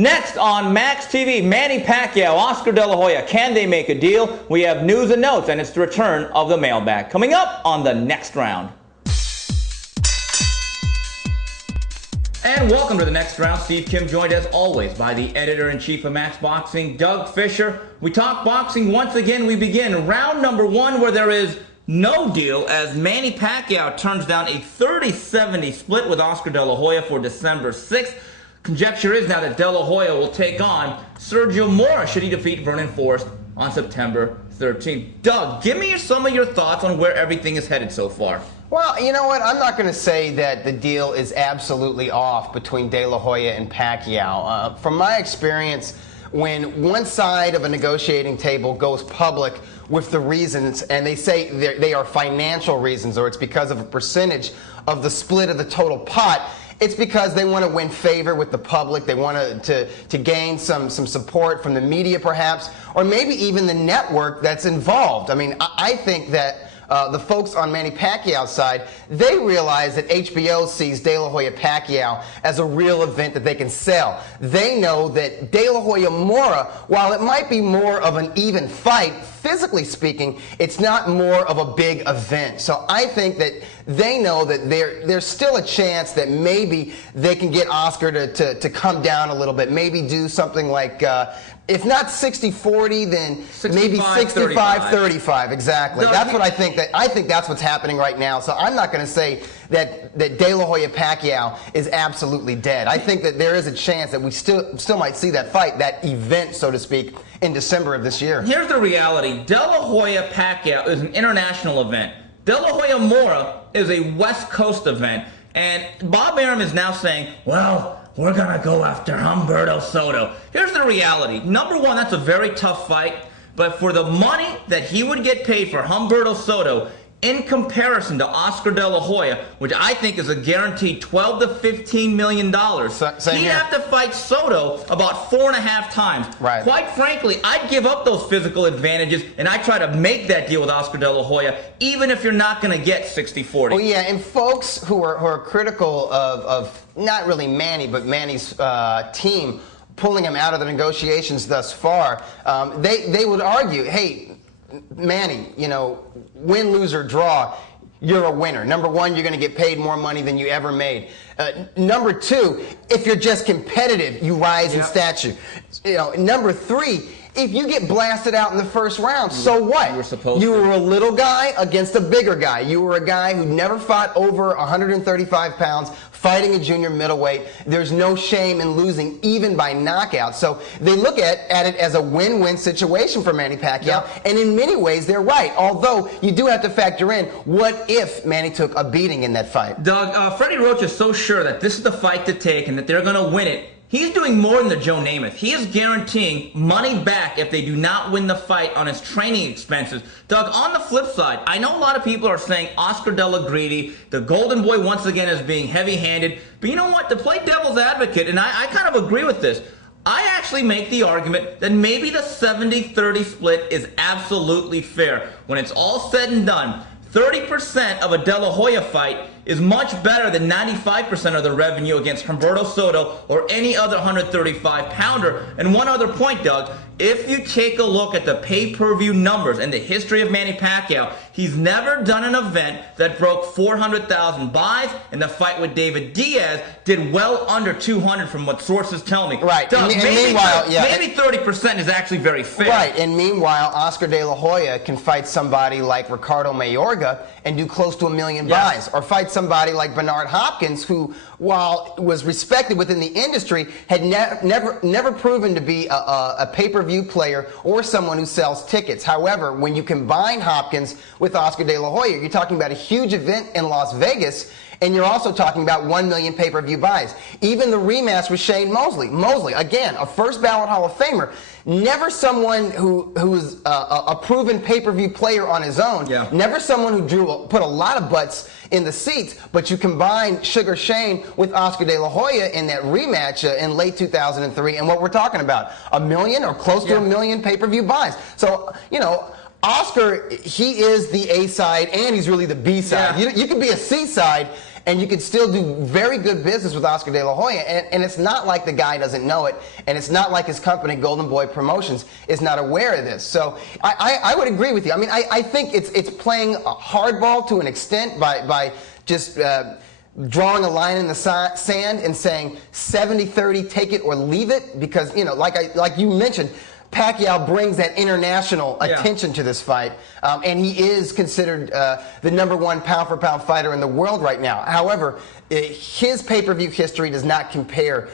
Next on Max TV, Manny Pacquiao, Oscar De La Hoya, can they make a deal? We have news and notes, and it's the return of the mailbag. Coming up on the next round. And welcome to the next round. Steve Kim joined as always by the editor-in-chief of Max Boxing, Doug Fischer. We talk boxing once again. We begin round number one where there is no deal as Manny Pacquiao turns down a 30-70 split with Oscar De La Hoya for December 6th. Conjecture is now that De La Hoya will take on Sergio Mora should he defeat Vernon Forrest on September 13th. Doug, give me some of your thoughts on where everything is headed so far. Well, you know what? I'm not going to say that the deal is absolutely off between De La Hoya and Pacquiao. From my experience, when one side of a negotiating table goes public with the reasons, and they say they are financial reasons, or it's because of a percentage of the split of the total pot, it's because they want to win favor with the public. They want to gain some support from the media, perhaps, or maybe even the network that's involved. I mean, I think that the folks on Manny Pacquiao's side, they realize that HBO sees De La Hoya Pacquiao as a real event that they can sell. They know that De La Hoya Mora, while it might be more of an even fight, physically speaking, it's not more of a big event. So I think that they know that there's still a chance that maybe they can get Oscar to come down a little bit, maybe do something like, if not 60-40, then maybe 65-35, exactly. No, that's what I think. I think that's what's happening right now. So I'm not going to say that De La Hoya Pacquiao is absolutely dead. I think that there is a chance that we still might see that fight, that event, so to speak, in December of this year. Here's the reality. De La Hoya Pacquiao is an international event. De La Hoya Mora is a West Coast event. And Bob Arum is now saying, well, we're going to go after Humberto Soto. Here's the reality. Number one, that's a very tough fight. But for the money that he would get paid for Humberto Soto, in comparison to Oscar De La Hoya, which I think is a guaranteed $12 to $15 million, he'd have to fight Soto about 4.5 times. Right. Quite frankly, I'd give up those physical advantages, and I'd try to make that deal with Oscar De La Hoya, even if you're not going to get 60-40. Well, yeah, and folks who are critical of not really Manny, but Manny's team pulling him out of the negotiations thus far, they would argue, hey, Manny, you know, win, lose, or draw, you're a winner. Number one, you're going to get paid more money than you ever made. Number two, if you're just competitive, you rise in stature. You know, number three, if you get blasted out in the first round, so what? You were a little guy against a bigger guy. You were a guy who never fought over 135 pounds, fighting a junior middleweight. There's no shame in losing, even by knockout. So they look at it as a win-win situation for Manny Pacquiao, and in many ways they're right. Although you do have to factor in, what if Manny took a beating in that fight? Doug, Freddie Roach is so sure that this is the fight to take and that they're going to win it. He's doing more than the Joe Namath. He is guaranteeing money back if they do not win the fight on his training expenses. Doug, on the flip side, I know a lot of people are saying Oscar De La Greedy, the Golden Boy once again is being heavy-handed. But you know what? To play devil's advocate, and I kind of agree with this, I actually make the argument that maybe the 70-30 split is absolutely fair. When it's all said and done, 30% of a De La Hoya fight is much better than 95% of the revenue against Humberto Soto or any other 135-pounder. And one other point, Doug, if you take a look at the pay-per-view numbers and the history of Manny Pacquiao, he's never done an event that broke 400,000 buys, and the fight with David Diaz did well under 200 from what sources tell me. Right. Doug, and meanwhile, maybe 30% is actually very fair. Right. And meanwhile, Oscar De La Hoya can fight somebody like Ricardo Mayorga and do close to 1 million buys, or fight somebody like Bernard Hopkins, who, while was respected within the industry, had never proven to be a pay-per-view player or someone who sells tickets. However, when you combine Hopkins with Oscar De La Hoya, you're talking about a huge event in Las Vegas, and you're also talking about 1 million pay-per-view buys. Even the rematch with Shane Mosley. Mosley, again, a first ballot Hall of Famer, never someone who's a proven pay-per-view player on his own, never someone who put a lot of butts in the seats, but you combine Sugar Shane with Oscar De La Hoya in that rematch in late 2003, and what we're talking about, 1 million or close to 1 million pay-per-view buys. So, you know, Oscar, he is the A side and he's really the B side. You could be a C side and you could still do very good business with Oscar De La Hoya. And it's not like the guy doesn't know it, and it's not like his company, Golden Boy Promotions, is not aware of this. So I would agree with you. I mean, I think it's playing hardball to an extent by just drawing a line in the sand and saying 70-30, take it or leave it, because, you know, like you mentioned, Pacquiao brings that international attention to this fight, and he is considered the #1 pound-for-pound fighter in the world right now. However, his pay-per-view history does not compare.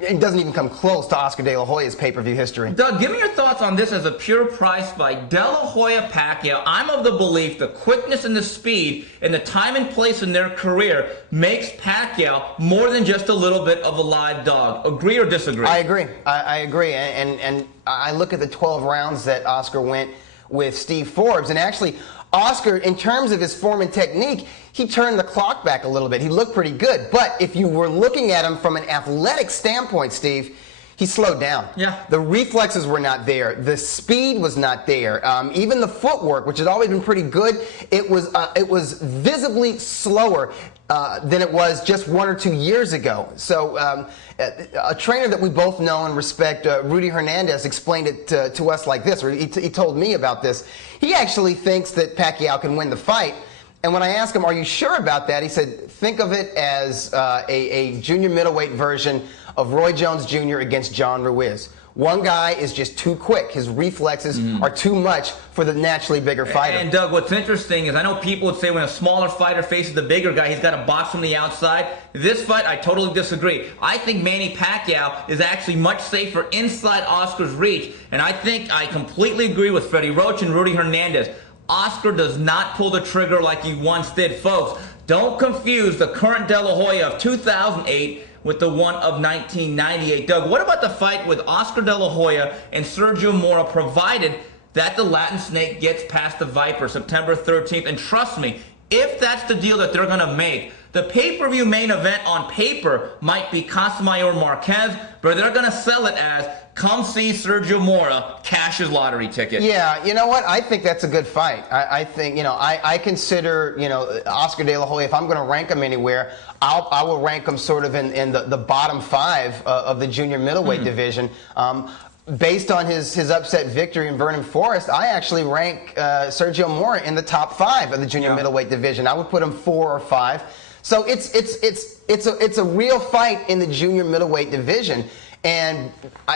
It doesn't even come close to Oscar De La Hoya's pay-per-view history. Doug, give me your thoughts on this as a pure price fight. De La Hoya Pacquiao, I'm of the belief the quickness and the speed and the time and place in their career makes Pacquiao more than just a little bit of a live dog. Agree or disagree? I agree. I agree. And I look at the 12 rounds that Oscar went with Steve Forbes, and actually Oscar, in terms of his form and technique, he turned the clock back a little bit. He looked pretty good. But if you were looking at him from an athletic standpoint, Steve, he slowed down. Yeah. The reflexes were not there. The speed was not there. Even the footwork, which had always been pretty good, it was visibly slower than it was just 1 or 2 years ago. So a trainer that we both know and respect, Rudy Hernandez, explained it to us like this, or he told me about this. He actually thinks that Pacquiao can win the fight. And when I asked him, are you sure about that? He said, think of it as a junior middleweight version of Roy Jones Jr. against John Ruiz. One guy is just too quick. His reflexes are too much for the naturally bigger fighter. And Doug, what's interesting is I know people would say when a smaller fighter faces the bigger guy, he's got to box from the outside. This fight, I totally disagree. I think Manny Pacquiao is actually much safer inside Oscar's reach. And I think I completely agree with Freddie Roach and Rudy Hernandez. Oscar does not pull the trigger like he once did, folks. Don't confuse the current De La Hoya of 2008 with the one of 1998. Doug, what about the fight with Oscar De La Hoya and Sergio Mora, provided that the Latin Snake gets past the Viper September 13th? And trust me, if that's the deal that they're going to make, the pay-per-view main event on paper might be Casamayor Marquez, but they're going to sell it as come see Sergio Mora cash his lottery ticket. Yeah, you know what? I think that's a good fight. I think, you know, I consider, you know, Oscar De La Hoya, if I'm going to rank him anywhere, I will rank him sort of in the bottom 5 of the junior middleweight division. Based on his upset victory in Vernon Forest, I actually rank Sergio Mora in the top 5 of the junior middleweight division. I would put him 4 or 5. So it's a real fight in the junior middleweight division. And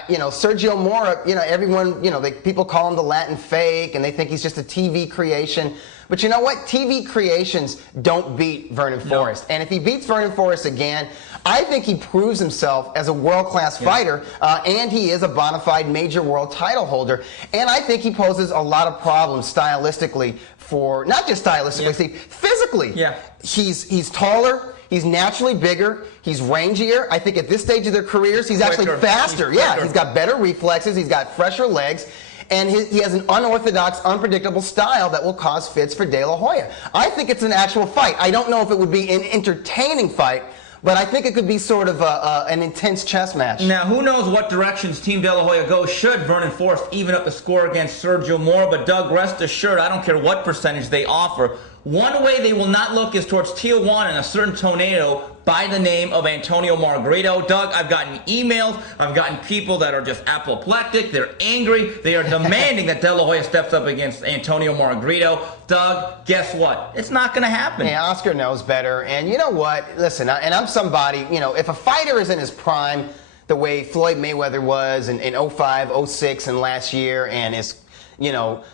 you know, Sergio Mora, you know, everyone, you know, people call him the Latin fake, and they think he's just a TV creation. But you know what? TV creations don't beat Vernon Forrest. And if he beats Vernon Forrest again, I think he proves himself as a world-class fighter, and he is a bona fide major world title holder. And I think he poses a lot of problems stylistically for, not just stylistically, Steve, physically. Yeah. He's taller. He's naturally bigger. He's rangier. I think at this stage of their careers, he's actually faster. He's got better reflexes. He's got fresher legs. And he has an unorthodox, unpredictable style that will cause fits for De La Hoya. I think it's an actual fight. I don't know if it would be an entertaining fight, but I think it could be sort of an intense chess match. Now, who knows what directions Team De La Hoya goes should Vernon Forrest even up the score against Sergio Mora. But Doug, rest assured, I don't care what percentage they offer. One way they will not look is towards Tijuana and a certain tornado by the name of Antonio Margarito. Doug, I've gotten emails. I've gotten people that are just apoplectic. They're angry. They are demanding that De La Hoya steps up against Antonio Margarito. Doug, guess what? It's not going to happen. Yeah, Oscar knows better. And you know what? Listen, and I'm somebody, you know, if a fighter is in his prime the way Floyd Mayweather was in 05, 06, and last year, and is, you know,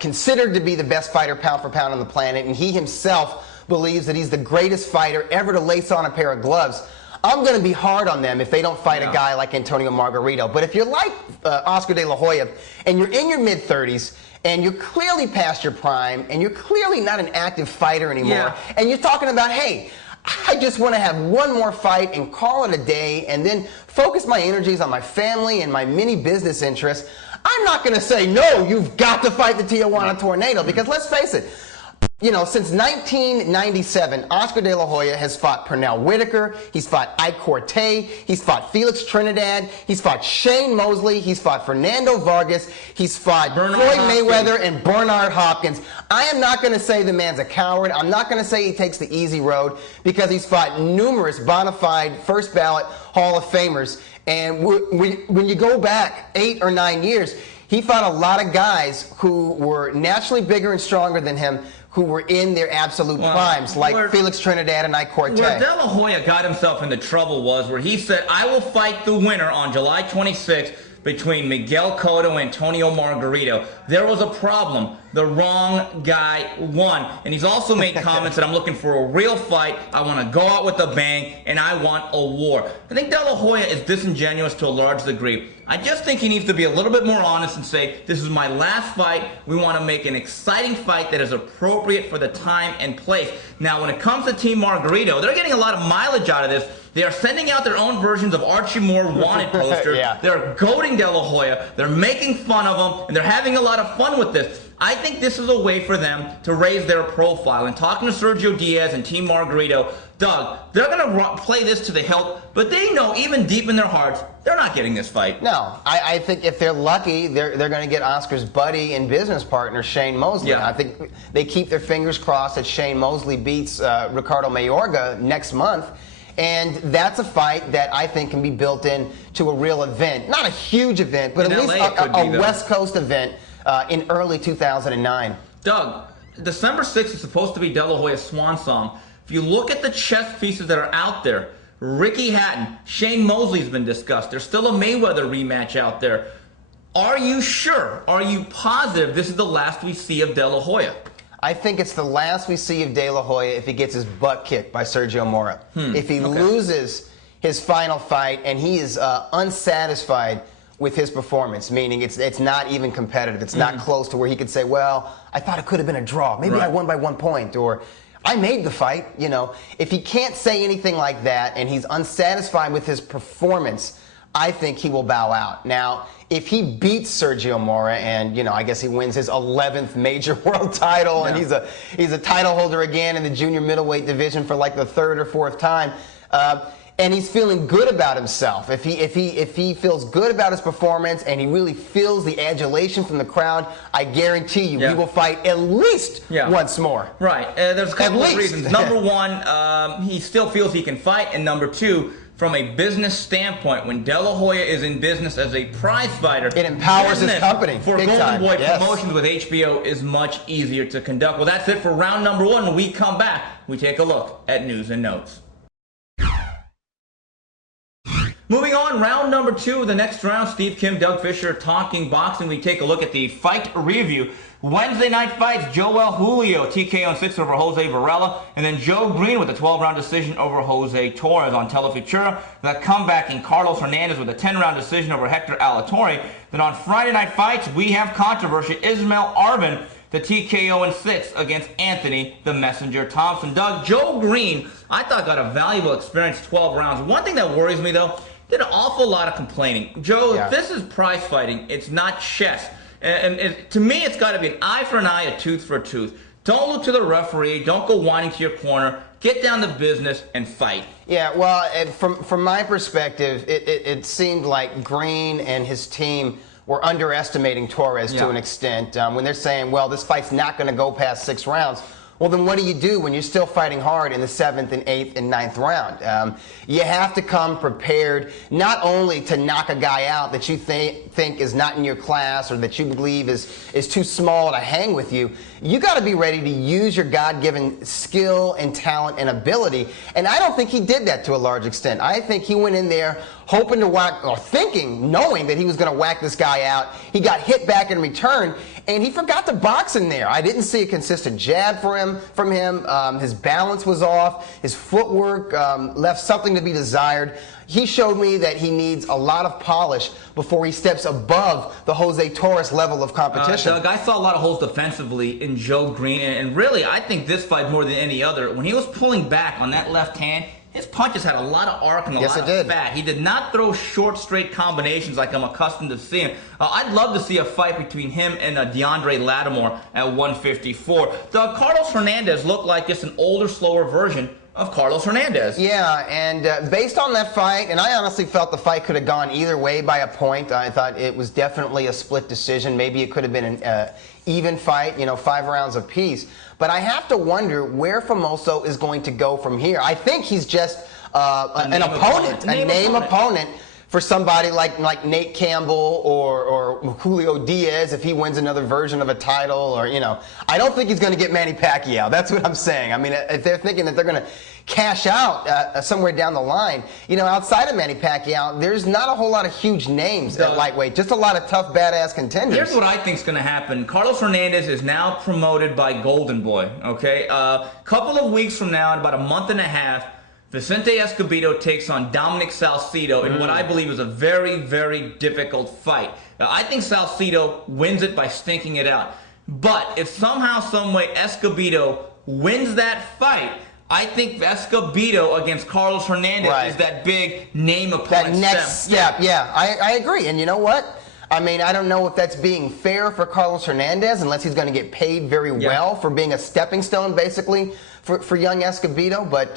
considered to be the best fighter pound for pound on the planet, and he himself believes that he's the greatest fighter ever to lace on a pair of gloves, I'm going to be hard on them if they don't fight a guy like Antonio Margarito. But if you're like Oscar De La Hoya and you're in your mid-30s and you're clearly past your prime and you're clearly not an active fighter anymore, and you're talking about, hey, I just want to have one more fight and call it a day and then focus my energies on my family and my mini business interests, I'm not going to say, no, you've got to fight the Tijuana Tornado, because let's face it, You know, since 1997, Oscar De La Hoya has fought Pernell Whitaker, he's fought Ike Corte, he's fought Felix Trinidad, he's fought Shane Mosley, he's fought Fernando Vargas, he's fought Floyd Mayweather and Bernard Hopkins. I am not going to say the man's a coward. I'm not going to say he takes the easy road, because he's fought numerous bona fide first ballot Hall of Famers. And when you go back 8 or 9 years, he fought a lot of guys who were naturally bigger and stronger than him, who were in their absolute primes, like Felix Trinidad and Ike Corte. Where De La Hoya got himself into trouble was where he said, I will fight the winner on July 26th between Miguel Cotto and Antonio Margarito. There was a problem. The wrong guy won. And he's also made comments that I'm looking for a real fight, I want to go out with a bang, and I want a war. I think De La Hoya is disingenuous to a large degree. I just think he needs to be a little bit more honest and say, this is my last fight. We want to make an exciting fight that is appropriate for the time and place. Now, when it comes to Team Margarito, they're getting a lot of mileage out of this. They are sending out their own versions of Archie Moore wanted posters. Yeah. They're goading De La Hoya. They're making fun of him, and they're having a lot of fun with this. I think this is a way for them to raise their profile. And talking to Sergio Diaz and Team Margarito, Doug, they're going to play this to the hilt, but they know even deep in their hearts, they're not getting this fight. No, I think if they're lucky, they're going to get Oscar's buddy and business partner, Shane Mosley. Yeah. I think they keep their fingers crossed that Shane Mosley beats Ricardo Mayorga next month. And that's a fight that I think can be built in to a real event. Not a huge event, but at least a West Coast event in early 2009. Doug, December 6th is supposed to be De La Hoya's swan song. If you look at the chess pieces that are out there, Ricky Hatton, Shane Mosley's been discussed. There's still a Mayweather rematch out there. Are you sure? Are you positive this is the last we see of De La Hoya? I think it's the last we see of De La Hoya if he gets his butt kicked by Sergio Mora. If he loses his final fight and he is unsatisfied with his performance, meaning it's not even competitive, it's not close to where he could say, well, I thought it could have been a draw. Maybe I won by 1 point, or I made the fight. You know, if he can't say anything like that and he's unsatisfied with his performance, I think he will bow out. Now, if he beats Sergio Mora and, you know, I guess he wins his 11th major world title and he's a title holder again in the junior middleweight division for like the 3rd or 4th time, and he's feeling good about himself. If he feels good about his performance and he really feels the adulation from the crowd, I guarantee you he will fight at least once more. Right. There's a couple of reasons. Number one, he still feels he can fight, and number two, from a business standpoint, when De La Hoya is in business as a prize fighter, it empowers his company. For Golden Boy Promotions with HBO is much easier to conduct. Well, that's it for round number 1. When we come back, we take a look at news and notes. Moving on, round number 2, the next round, Steve Kim, Doug Fisher talking boxing. We take a look at the fight review. Wednesday night fights, Joel Julio, TKO 6 over Jose Varela, and then Joe Green with a 12-round decision over Jose Torres on Telefutura. The comeback in Carlos Hernandez with a 10-round decision over Hector Alatorre. Then on Friday night fights, we have controversy. Ismail Arvin, the TKO 6 against Anthony the Messenger Thompson. Doug, Joe Green, I thought got a valuable experience, 12 rounds. One thing that worries me, though, did an awful lot of complaining. Joe, this is prize fighting. It's not chess. And to me, it's got to be an eye for an eye, a tooth for a tooth. Don't look to the referee. Don't go whining to your corner. Get down to business and fight. Yeah, well, from my perspective, it seemed like Green and his team were underestimating Torres to an extent. When they're saying, well, this fight's not going to go past 6 rounds. Well, then what do you do when you're still fighting hard in the 7th and 8th and 9th round? You have to come prepared not only to knock a guy out that you think is not in your class or that you believe is too small to hang with you. You got to be ready to use your God-given skill and talent and ability. And I don't think he did that to a large extent. I think he went in there hoping to whack, or thinking, knowing that he was going to whack this guy out. He got hit back in return, and he forgot to box in there. I didn't see a consistent jab from him. His balance was off. His footwork left something to be desired. He showed me that he needs a lot of polish before he steps above the Jose Torres level of competition. Doug, I saw a lot of holes defensively in Joe Green, and really, I think this fight more than any other, when he was pulling back on that left hand, his punches had a lot of arc and a Yes, lot of fat. He did not throw short, straight combinations like I'm accustomed to seeing. I'd love to see a fight between him and DeAndre Lattimore at 154. Carlos Hernandez looked like just an older, slower version of Carlos Hernandez. Yeah, and based on that fight, and I honestly felt the fight could have gone either way by a point. I thought it was definitely a split decision. Maybe it could have been an even fight, 5 rounds apiece. But I have to wonder where Famoso is going to go from here. I think he's just an opponent, a name opponent for somebody like Nate Campbell or Julio Diaz if he wins another version of a title, or I don't think he's going to get Manny Pacquiao. That's what I'm saying. I mean, if they're thinking that they're going to cash out somewhere down the line, outside of Manny Pacquiao, there's not a whole lot of huge names at lightweight. Just a lot of tough, badass contenders. Here's what I think is going to happen. Carlos Hernandez is now promoted by Golden Boy. Okay, couple of weeks from now, in about a month and a half, Vicente Escobedo takes on Dominic Salcedo in what I believe is a very, very difficult fight. Now, I think Salcedo wins it by stinking it out. But if somehow, some way, Escobedo wins that fight, I think Escobedo against Carlos Hernandez is that big name opponent. That next step, yeah. I agree. And you know what? I mean, I don't know if that's being fair for Carlos Hernandez, unless he's going to get paid very well for being a stepping stone, basically, for young Escobedo. But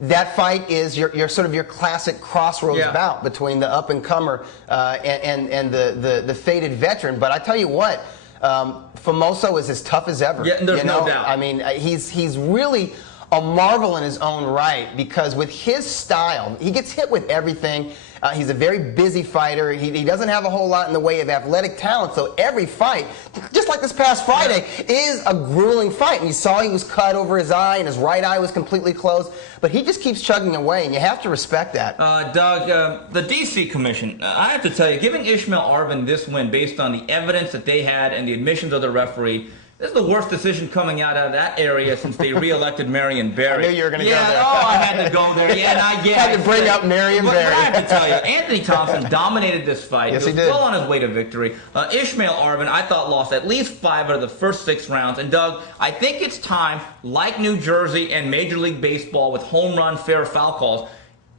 that fight is your sort of your classic crossroads bout between the up-and-comer and the faded veteran. But I tell you what, Famoso is as tough as ever. Yeah, there's no doubt. I mean, he's really a marvel in his own right, because with his style, he gets hit with everything. He's a very busy fighter. He doesn't have a whole lot in the way of athletic talent, so every fight, just like this past Friday, is a grueling fight. And you saw he was cut over his eye, and his right eye was completely closed, but he just keeps chugging away, and you have to respect that. Doug, the DC Commission, I have to tell you, giving Ishmael Arvin this win based on the evidence that they had and the admissions of the referee, this is the worst decision coming out of that area since they re-elected Marion Barry. I knew you were going to go there. I had to go there. Yeah, and I get had to bring up Marion Barry. But I have to tell you, Anthony Thompson dominated this fight. Yes, he was well on his way to victory. Ishmael Arvin, I thought, lost at least 5 out of the first 6 rounds. And Doug, I think it's time, like New Jersey and Major League Baseball with home run, fair, foul calls,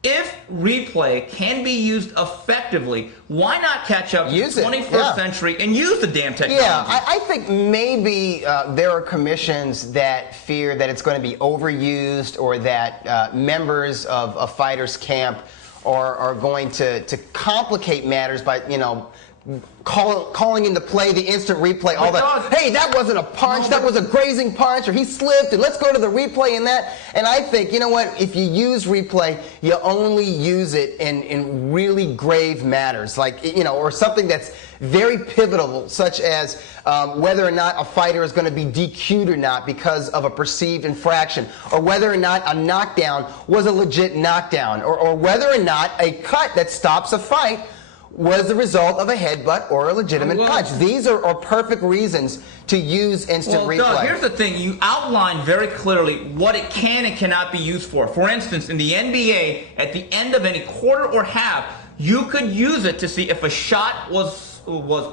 if replay can be used effectively, why not catch up to the 21st century and use the damn technology? Yeah, I think maybe there are commissions that fear that it's going to be overused, or that members of a fighter's camp are going to complicate matters by, calling into play the instant replay, all that. Hey, that wasn't a punch, that was a grazing punch, or he slipped, and let's go to the replay in that. And I think, you know what, if you use replay, you only use it in really grave matters, like, or something that's very pivotal, such as whether or not a fighter is going to be DQ'd or not because of a perceived infraction, or whether or not a knockdown was a legit knockdown, or whether or not a cut that stops a fight was the result of a headbutt or a legitimate punch. These are perfect reasons to use instant replay. Doug, here's the thing. You outlined very clearly what it can and cannot be used for. For instance, in the NBA, at the end of any quarter or half, you could use it to see if a shot was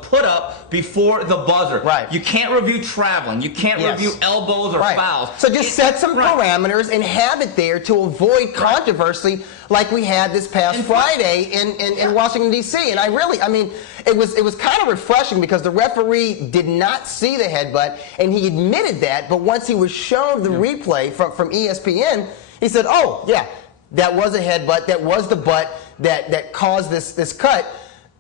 put up before the buzzer. Right. You can't review traveling. You can't review elbows or fouls. So just set some parameters and have it there to avoid controversy like we had this past Friday in Washington, D.C. And I mean, it was kind of refreshing because the referee did not see the headbutt, and he admitted that, but once he was shown the replay from ESPN, he said, oh, yeah, that was a headbutt, that was the butt that caused this cut.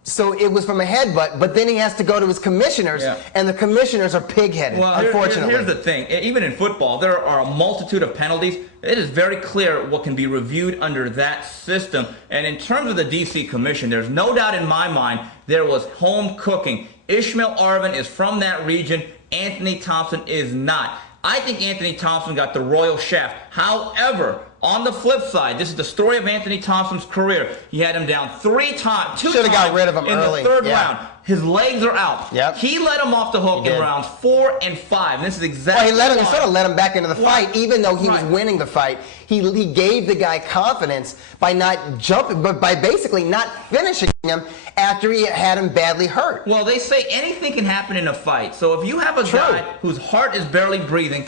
So it was from a headbutt, but then he has to go to his commissioners, and the commissioners are pig-headed, unfortunately. Here's the thing. Even in football, there are a multitude of penalties. It is very clear what can be reviewed under that system. And in terms of the D.C. Commission, there's no doubt in my mind there was home cooking. Ishmael Arvin is from that region. Anthony Thompson is not. I think Anthony Thompson got the royal shaft. However, on the flip side, this is the story of Anthony Thompson's career. He had him down 2 times. Should have got rid of him in early. The third round. His legs are out. Yep. He let him off the hook in rounds 4 and 5. And this is exactly he sort of let him back into the fight, even though he was winning the fight. He gave the guy confidence by not jumping, but by basically not finishing him after he had him badly hurt. Well, they say anything can happen in a fight. So if you have a guy whose heart is barely breathing,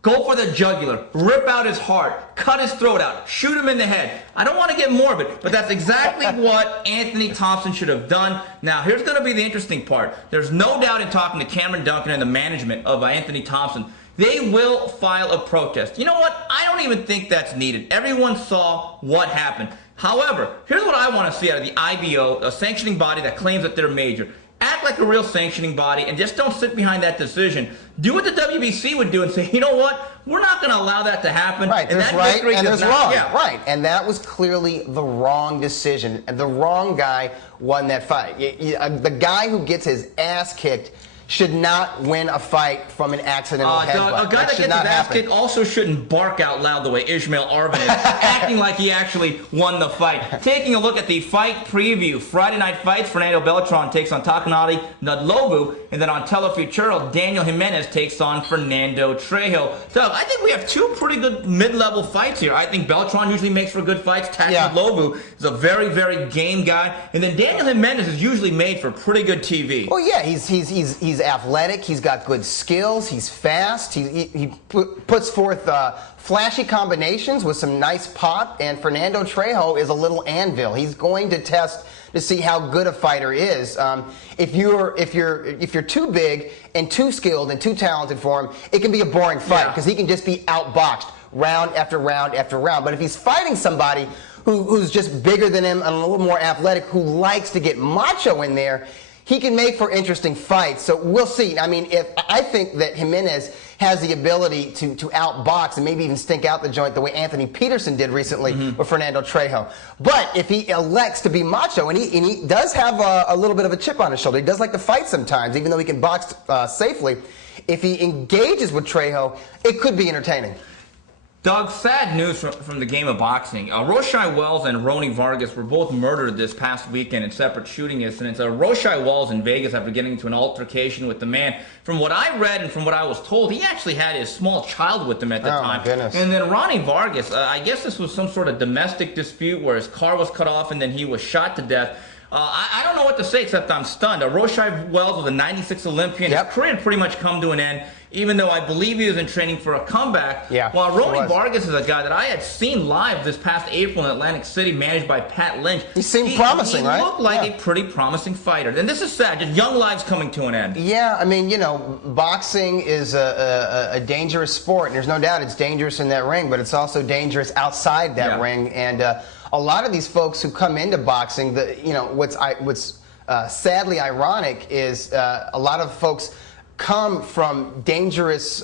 Go for the jugular, rip out his heart, cut his throat out, shoot him in the head. I don't want to get morbid, but that's exactly what Anthony Thompson should have done. Now, here's going to be the interesting part. There's no doubt in talking to Cameron Duncan and the management of Anthony Thompson, they will file a protest. You know what? I don't even think that's needed. Everyone saw what happened. However, here's what I want to see out of the IBO, a sanctioning body that claims that they're major. Act like a real sanctioning body and just don't sit behind that decision. Do what the WBC would do and say, you know what? We're not going to allow that to happen. Right, and there's right and there's wrong. Yeah. Right, and that was clearly the wrong decision. And the wrong guy won that fight. The guy who gets his ass kicked should not win a fight from an accidental headbutt. A guy that gets his ass kicked also shouldn't bark out loud the way Ishmael Arvin is, acting like he actually won the fight. Taking a look at the fight preview, Friday Night Fights, Fernando Beltran takes on Takanori Nadlovu, and then on Telefuturo, Daniel Jimenez takes on Fernando Trejo. So I think we have two pretty good mid-level fights here. I think Beltran usually makes for good fights. Nadlovu is a very, very game guy, and then Daniel Jimenez is usually made for pretty good TV. Well, yeah, he's athletic. He's got good skills. He's fast. He puts forth flashy combinations with some nice pop. And Fernando Trejo is a little anvil. He's going to test to see how good a fighter is. If you're too big and too skilled and too talented for him, it can be a boring fight because he can just be outboxed round after round after round. But if he's fighting somebody who's just bigger than him and a little more athletic, who likes to get macho in there, he can make for interesting fights. So we'll see. I mean, I think that Jimenez has the ability to outbox and maybe even stink out the joint the way Anthony Peterson did recently with Fernando Trejo. But if he elects to be macho, and he does have a little bit of a chip on his shoulder, he does like to fight sometimes, even though he can box safely, if he engages with Trejo, it could be entertaining. Doug, sad news from the game of boxing. Roshai Wells and Ronnie Vargas were both murdered this past weekend in separate shooting incidents. Roshai Wells in Vegas after getting into an altercation with the man. From what I read and from what I was told, he actually had his small child with him at the time. My goodness. And then Ronnie Vargas, I guess this was some sort of domestic dispute where his car was cut off and then he was shot to death. I don't know what to say except I'm stunned. Roshai Wells was a 96 Olympian. His career had pretty much come to an end, even though I believe he was in training for a comeback. While Ronnie Vargas is a guy that I had seen live this past April in Atlantic City, managed by Pat Lynch. He seemed promising, right? He looked like a pretty promising fighter. And this is sad, just young lives coming to an end. Yeah, I mean, you know, boxing is a dangerous sport. And there's no doubt it's dangerous in that ring, but it's also dangerous outside that ring. And a lot of these folks who come into boxing, what's sadly ironic is a lot of folks come from dangerous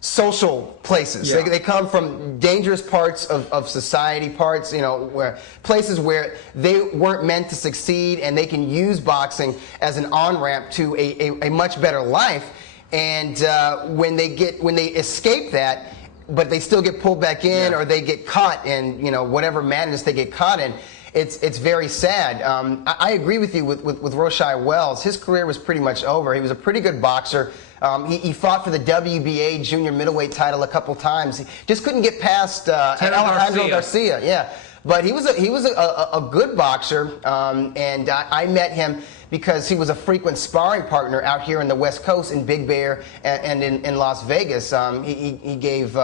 social places. They come from dangerous parts of society, places where they weren't meant to succeed, and they can use boxing as an on-ramp to a much better life. And when they escape that, but they still get pulled back in, or they get caught in whatever madness they get caught in, it's very sad. I agree with you with Roshai Wells. His career was pretty much over. He was a pretty good boxer. He fought for the WBA junior middleweight title a couple times. He just couldn't get past Alejandro Garcia. Yeah, but he was a good boxer, and I met him because he was a frequent sparring partner out here in the West Coast in Big Bear and in Las Vegas. He gave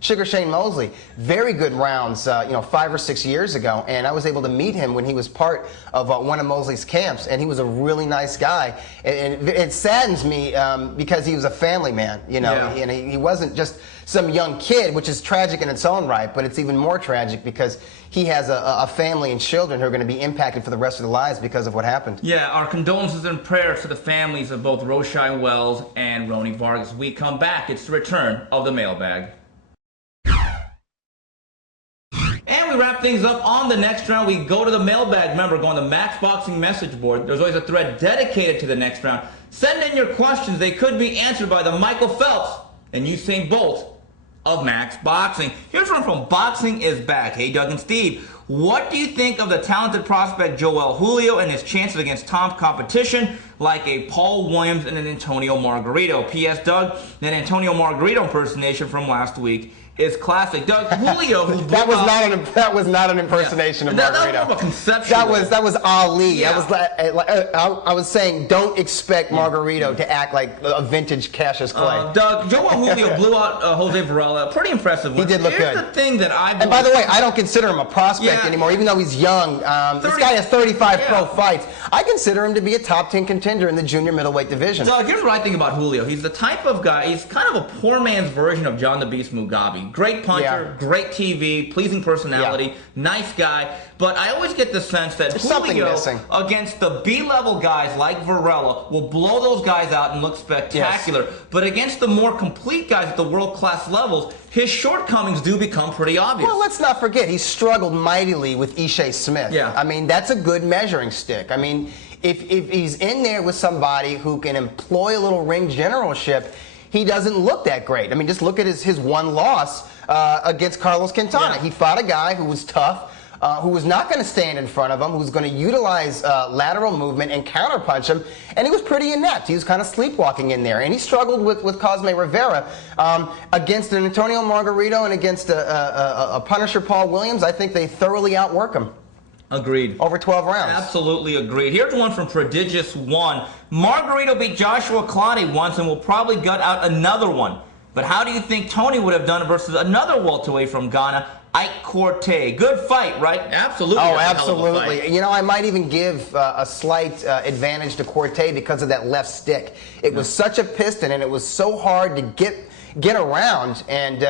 Sugar Shane Mosley very good rounds, 5 or 6 years ago, and I was able to meet him when he was part of one of Mosley's camps, and he was a really nice guy. And it saddens me because he was a family man, and he wasn't just some young kid, which is tragic in its own right, but it's even more tragic because he has a family and children who are going to be impacted for the rest of their lives because of what happened. Yeah, our condolences and prayers to the families of both Roshai Wells and Ronnie Vargas. We come back. It's the return of the mailbag. And we wrap things up on the next round. We go to the mailbag. Remember, go on the Max Boxing message board. There's always a thread dedicated to the next round. Send in your questions. They could be answered by the Michael Phelps and Usain Bolt of Max Boxing. Here's one from Boxing is Back. Hey, Doug and Steve. What do you think of the talented prospect Joel Julio and his chances against top competition like a Paul Williams and an Antonio Margarito? P.S. Doug, that Antonio Margarito impersonation from last week is classic. Doug, Julio, who that was not an impersonation of Margarito. That was more of a conceptual. That was Ali. Yeah. I was saying, don't expect Margarito to act like a vintage Cassius Clay. Doug, João Julio blew out Jose Varela. Pretty impressive. He did look Here's good. The thing that I. And by the way, I don't consider him a prospect anymore, even though he's young. This guy has 35 pro fights. I consider him to be a top 10 contender in the junior middleweight division. Doug, here's what I think about Julio. He's the type of guy. He's kind of a poor man's version of John the Beast Mugabe. Great puncher, great TV, pleasing personality, nice guy. But I always get the sense that Julio, against the B-level guys like Varela, will blow those guys out and look spectacular. Yes. But against the more complete guys at the world-class levels, his shortcomings do become pretty obvious. Well, let's not forget, he struggled mightily with Ishe Smith. Yeah. I mean, that's a good measuring stick. I mean, if he's in there with somebody who can employ a little ring generalship, he doesn't look that great. I mean, just look at his one loss against Carlos Quintana. Yeah. He fought a guy who was tough, who was not going to stand in front of him, who was going to utilize lateral movement and counterpunch him, and he was pretty inept. He was kind of sleepwalking in there, and he struggled with Cosme Rivera against an Antonio Margarito and against a Punisher Paul Williams. I think they thoroughly outwork him. Agreed. Over 12 rounds. Absolutely agreed. Here's one from Prodigious One. Margarito beat Joshua Clottey once and will probably gut out another one. But how do you think Tony would have done versus another welterweight from Ghana, Ike Quartey? Good fight, right? Absolutely. Oh, absolutely. You know, I might even give a slight advantage to Quartey because of that left stick. It was such a piston, and it was so hard to get around. And,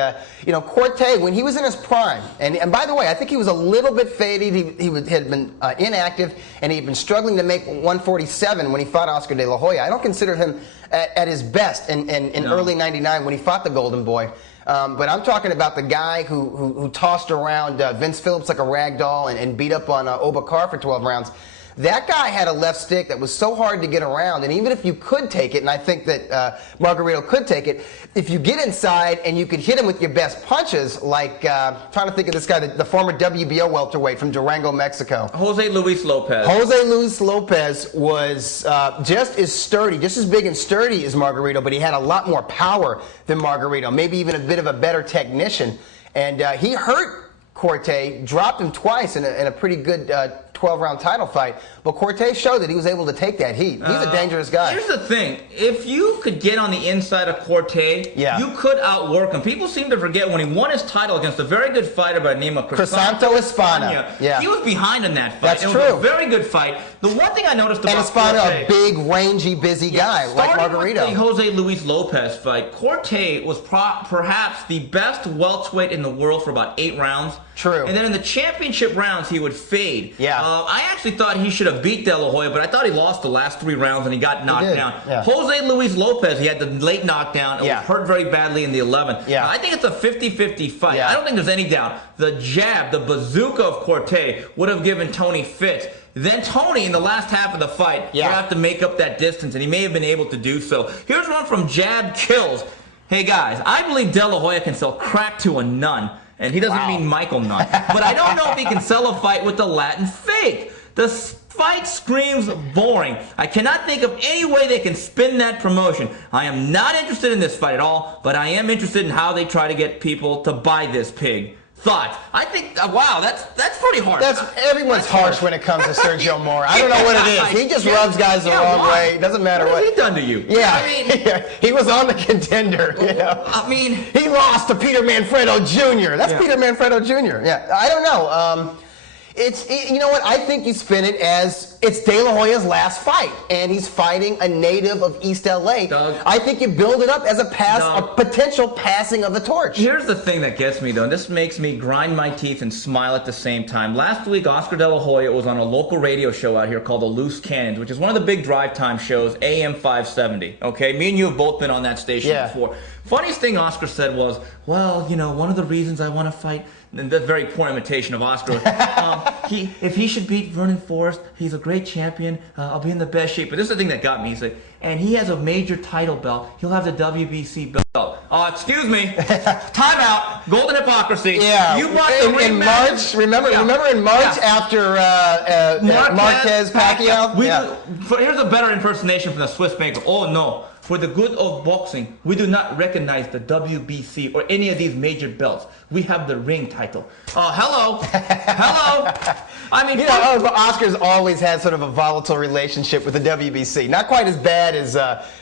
you know, Quartey, when he was in his prime, and by the way, I think he was a little bit faded. He had been inactive, and he'd been struggling to make 147 when he fought Oscar De La Hoya. I don't consider him at his best in early '99 when he fought the Golden Boy. But I'm talking about the guy who tossed around Vince Phillips like a rag doll and beat up on Obakar for 12 rounds. That guy had a left stick that was so hard to get around, and even if you could take it, and I think that Margarito could take it, if you get inside and you could hit him with your best punches, like, trying to think of this guy, the former WBO welterweight from Durango, Mexico. Jose Luis Lopez. Jose Luis Lopez was just as sturdy, just as big and sturdy as Margarito, but he had a lot more power than Margarito, maybe even a bit of a better technician. And he hurt Quartey, dropped him twice in a pretty good 12-round title fight, but Quartey showed that he was able to take that heat. He's a dangerous guy. Here's the thing. If you could get on the inside of Quartey, you could outwork him. People seem to forget when he won his title against a very good fighter by the name of Crisanto Espana. Yeah. He was behind in that fight. That's true. It was a very good fight. The one thing I noticed about Espana, Quartey, a big, rangy, busy guy like Margarito. With the Jose Luis Lopez fight, Quartey was perhaps the best welterweight in the world for about 8 rounds. True. And then in the championship rounds, he would fade. Yeah. I actually thought he should have beat De La Hoya, but I thought he lost the last 3 rounds and he got knocked down. Yeah. Jose Luis Lopez, he had the late knockdown and was hurt very badly in the 11th. Yeah. I think it's a 50-50 fight. Yeah. I don't think there's any doubt. The jab, the bazooka of Quartey would have given Tony fits. Then Tony, in the last half of the fight, would have to make up that distance, and he may have been able to do so. Here's one from Jab Kills. Hey, guys, I believe De La Hoya can sell crack to a nun. And he doesn't mean Michael Nunn. But I don't know if he can sell a fight with the Latin fake. The fight screams boring. I cannot think of any way they can spin that promotion. I am not interested in this fight at all, but I am interested in how they try to get people to buy this pig. Thoughts? I think, wow, that's pretty harsh. Everyone's harsh when it comes to Sergio Mora. I don't know what it is. He just rubs guys the wrong way. It doesn't matter what. What has he done to you? Yeah, I mean, he was on the contender. You know? I mean, he lost to Peter Manfredo Jr. That's Peter Manfredo Jr. Yeah, I don't know. You know what? I think you spin it as it's De La Hoya's last fight, and he's fighting a native of East LA. Doug, I think you build it up as a potential passing of the torch. Here's the thing that gets me, though, and this makes me grind my teeth and smile at the same time. Last week, Oscar De La Hoya was on a local radio show out here called the Loose Cannons, which is one of the big drive time shows, AM 570. Okay, me and you have both been on that station before. Funniest thing Oscar said was, well, you know, one of the reasons I want to fight, and that's very poor imitation of Oscar. If he should beat Vernon Forrest, he's a great champion. I'll be in the best shape. But this is the thing that got me. He said, and he has a major title belt. He'll have the WBC belt. Excuse me. Time out. Golden hypocrisy. Yeah. You brought in March. Remember in March after Marquez Pacquiao. Here's a better impersonation from the Swiss bank. Oh no. For the good of boxing, we do not recognize the WBC or any of these major belts. We have the ring title. Hello. Hello. I mean, Oscar's always had sort of a volatile relationship with the WBC. Not quite as bad as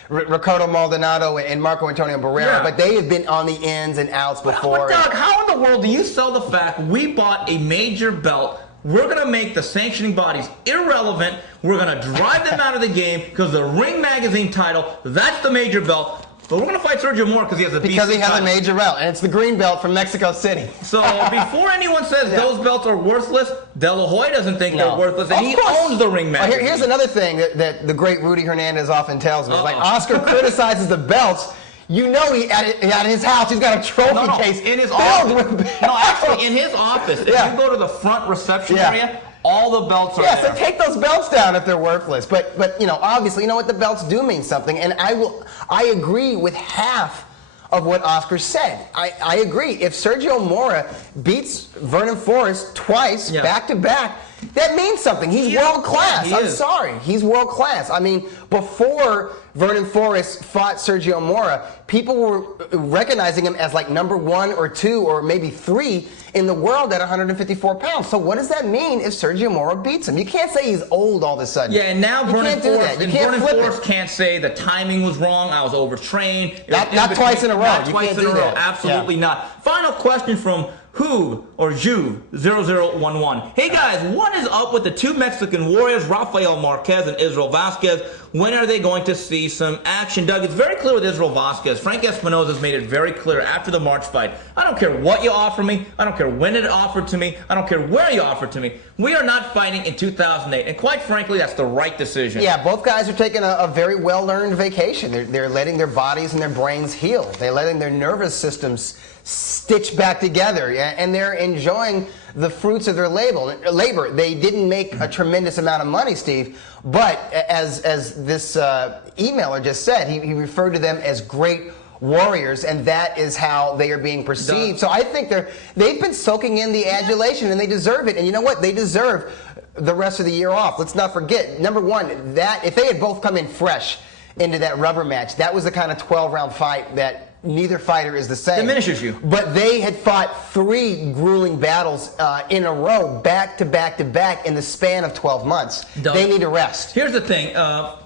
Ricardo Maldonado and Marco Antonio Barrera, but they have been on the ins and outs before. But Doug, how in the world do you sell the fact we bought a major belt? We're going to make the sanctioning bodies irrelevant. We're going to drive them out of the game because the Ring Magazine title, that's the major belt. But we're going to fight Sergio Mora because he has a Because he has title. a major belt, and it's the green belt from Mexico City. So before anyone says those belts are worthless, De La Hoya doesn't think they're worthless, and he owns the Ring Magazine. Here's another thing that the great Rudy Hernandez often tells me. Like, Oscar criticizes the belts. You know, at his house, he's got a trophy case in his filled office. with belts. No, actually, in his office, if you go to the front reception area, all the belts are there. So take those belts down if they're worthless. But obviously, you know what, the belts do mean something, and I agree with half of what Oscar said. I agree. If Sergio Mora beats Vernon Forrest twice, back to back, that means something. He's world class. I'm sorry. He's world class. I mean, before Vernon Forrest fought Sergio Mora, people were recognizing him as like number 1 or 2 or maybe 3 in the world at 154 pounds. So what does that mean if Sergio Mora beats him? You can't say he's old all of a sudden. Yeah, and now Vernon Forrest can't can't say the timing was wrong, I was overtrained. Not twice in a row. Not twice in a row. Absolutely not. Final question from Who or Ju0011. Hey guys, what is up with the two Mexican warriors, Rafael Marquez and Israel Vasquez? When are they going to see some action? Doug, it's very clear with Israel Vasquez. Frank Espinoza has made it very clear after the March fight. I don't care what you offer me. I don't care when it offered to me. I don't care where you offered to me. We are not fighting in 2008. And quite frankly, that's the right decision. Yeah, both guys are taking a very well-earned vacation. They're letting their bodies and their brains heal. They're letting their nervous systems stitch back together, and they're enjoying the fruits of their labor. They didn't make a tremendous amount of money, Steve, but as this emailer just said, he referred to them as great warriors, and that is how they are being perceived. So I think they've been soaking in the adulation, and they deserve it. And you know what? They deserve the rest of the year off. Let's not forget, number one, that if they had both come in fresh into that rubber match, that was the kind of 12-round fight that neither fighter is the same. Diminishes you. But they had fought 3 grueling battles in a row, back to back to back, in the span of 12 months. They need to rest. Here's the thing.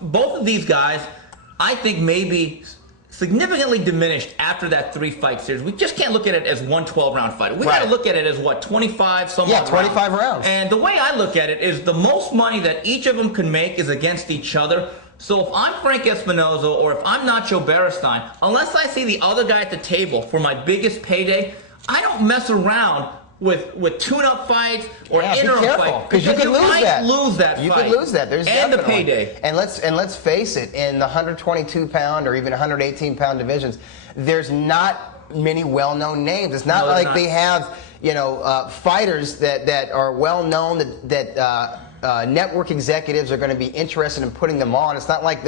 Both of these guys, I think, may be significantly diminished after that 3-fight series. We just can't look at it as one 12-round fight. We got to look at it as, what, 25 some Yeah, 25 rounds. And the way I look at it is the most money that each of them can make is against each other. So if I'm Frank Espinoza or if I'm Nacho Beristain, unless I see the other guy at the table for my biggest payday, I don't mess around with tune-up fights or interim fights, because you could lose that. Lose that fight. You could lose that. There's and definitely. the payday. And let's face it, in the 122-pound or even 118-pound divisions, there's not many well-known names. It's not like they have fighters that are well-known that network executives are going to be interested in putting them on. It's not like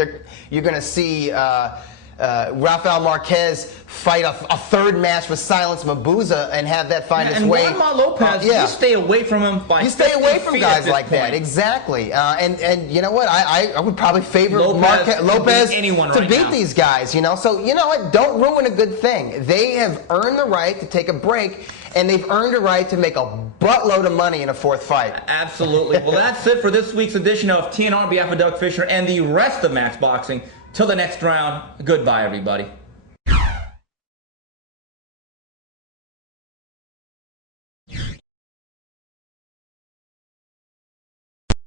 you're going to see Rafael Marquez fight a 3rd match with Silence Mabuza and have that find its way. And Juanma Lopez, you stay away from him by 50 feet. You stay away from guys like point. that, exactly. And you know what? I would probably favor Lopez to beat these guys. So you know what? Don't ruin a good thing. They have earned the right to take a break, and they've earned a right to make a buttload of money in a 4th fight. Absolutely. Well, that's it for this week's edition of TNR on behalf of Doug Fischer and the rest of Max Boxing. Till the next round, goodbye, everybody.